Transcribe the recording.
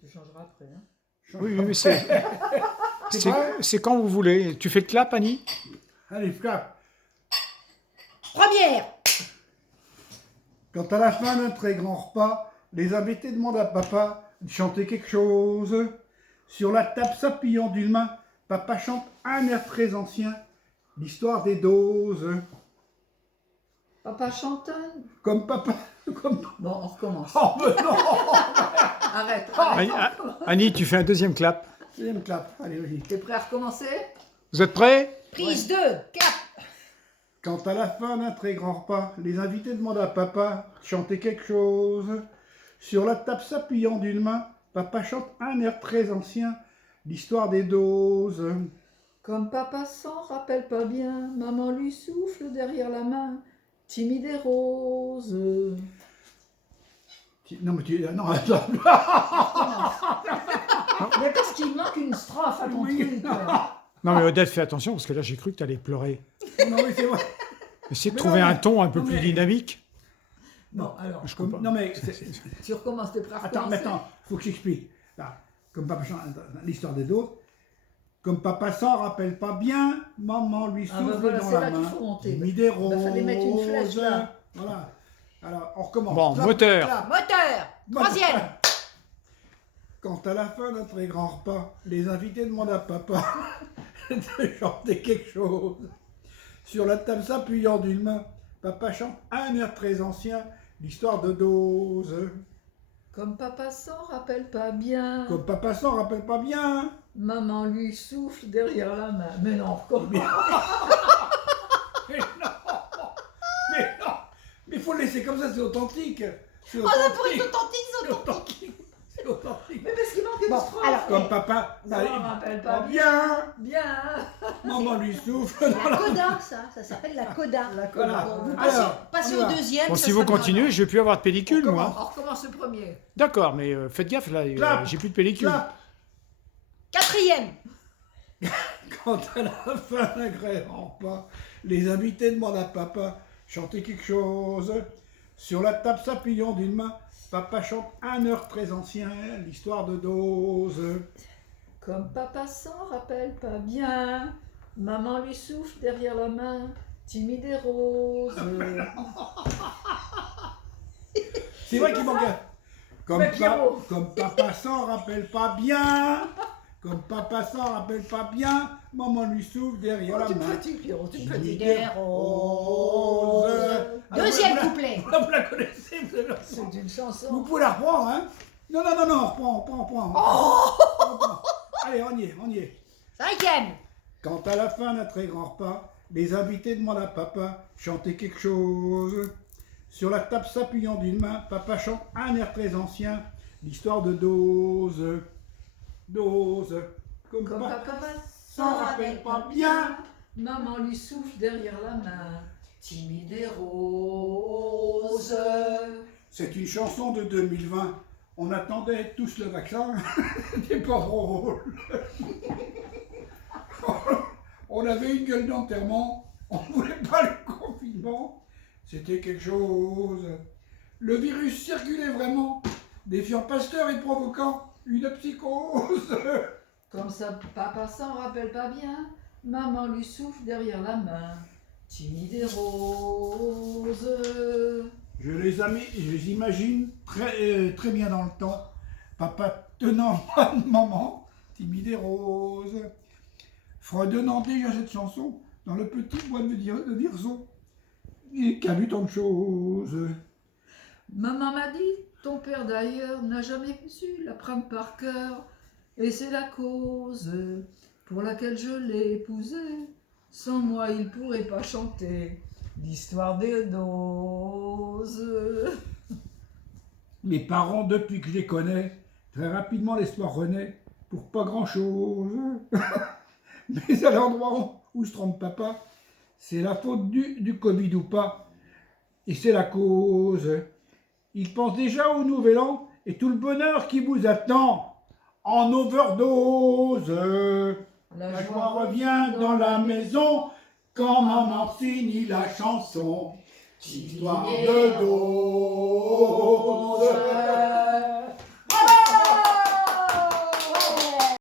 Tu changeras après. Hein. Oui, mais c'est quand vous voulez. Tu fais le clap, Annie? Allez, clap. Première. Quand à la fin d'un très grand repas, les invités demandent à papa de chanter quelque chose. Sur la table s'appuyant d'une main, papa chante un air très ancien, l'histoire des doses. Papa chante. Comme papa... Comme... Bon, on recommence. Oh, mais non. Arrête. Annie, tu fais un deuxième clap. Deuxième clap, allez, vas-y. T'es prêt à recommencer? Vous êtes prêts? Prise 2. Clap. Quand à la fin d'un très grand repas, les invités demandent à papa de chanter quelque chose. Sur la table s'appuyant d'une main, papa chante un air très ancien, l'histoire des doses. Comme papa s'en rappelle pas bien, maman lui souffle derrière la main, timide et rose. Non, mais tu... Non, attends. Mais parce qu'il manque une strophe à ton truc. Non, mais Odette, fais attention, parce que là, j'ai cru que tu allais pleurer. Non, mais c'est vrai. Essayez de Mais trouver non, un mais- ton un peu non, plus mais- dynamique. Bon, alors, Je comprends. Non, mais... tu recommences, t'es prêt à Attends, recommencer? maintenant, il faut que j'explique. Là, comme papa chante l'histoire des doses, comme papa s'en rappelle pas bien, maman lui Ah, souffle bah voilà, dans c'est la là qu'il main. faut monter. J'ai mis des Bah, fallait mettre une flèche, roses. là. Voilà. Alors, on recommence. Bon, Clap, moteur. clap. Moteur. Troisième. Quand à la fin d'un très grand repas, les invités demandent à papa de chanter quelque chose. Sur la table s'appuyant d'une main, papa chante un air très ancien, l'histoire de dose. Comme papa s'en rappelle pas bien, Comme papa s'en rappelle pas bien. maman lui souffle derrière la main. Mais non, recommence. Mais non, mais non, mais il faut le laisser comme ça, c'est authentique. C'est Oh, ça pourrait authentique. être authentique, c'est C'est authentique. authentique. C'est authentique. Mais parce qu'il manque une Bon, strophe. alors, Comme papa, Ça me rappelle pas bien. Bien. Maman lui souffle. la coda, ça s'appelle la coda. La Voilà. coda. Vous Alors, passez on y au va. deuxième. Bon, ça si vous sera bien. continuez, je vais plus avoir de pellicule, On moi. On recommence le premier. D'accord, mais faites gaffe, là, Clap. j'ai plus de pellicule. Clap. Quatrième. Quand à la fin d'un grand repas, les invités demandent à papa chanter quelque chose. Sur la table s'appuyant d'une main, papa chante un air très ancien, l'histoire de dose. Comme papa s'en rappelle pas bien, maman lui souffle derrière la main, timide et rose. C'est vrai qu'il manque un. Comme, Mais Pierrot. comme papa s'en rappelle pas bien, comme papa s'en rappelle pas bien, maman lui souffle derrière Oh, la tu main. petit, Pierrot, tu petit. Des roses. Deuxième Alors, couplet. vous la connaissez, vous avez la C'est une Vous chanson. pouvez la reprendre, hein? Non, on reprend. On reprend. Allez, on y est. Cinquième. Quand à la fin d'un très grand repas, les invités demandent à papa chanter quelque chose. Sur la table s'appuyant d'une main, papa chante un air très ancien, l'histoire de dose. Dose. Comme Comme papa papa s'en rappelle pas bien. maman lui souffle derrière la main, timide et rose. C'est une chanson de 2020. On attendait tous le vaccin. C'était pas drôle. On avait une gueule d'enterrement. On voulait pas le confinement. C'était quelque chose. Le virus circulait vraiment, défiant Pasteur et provoquant une psychose. Comme ça, papa s'en rappelle pas bien, maman lui souffle derrière la main, timide et rose. Je les imagine très bien dans le temps. Papa tenant la main de maman, timide et rose. Fredonnant déjà cette chanson dans le petit bois de Vierzon, et qui a vu tant de choses. Maman m'a dit, ton père d'ailleurs n'a jamais su l'apprendre par cœur, et c'est la cause pour laquelle je l'ai épousé. Sans moi, il pourrait pas chanter l'histoire des doses. Mes parents, depuis que je les connais, très rapidement l'espoir renaît pour pas grand-chose. Mais à l'endroit où se trompe papa, c'est la faute du Covid ou pas, et c'est la cause. Il pense déjà au nouvel an et tout le bonheur qui vous attend en overdose. La joie revient dans la maison quand maman finit la chanson. Histoire de dose.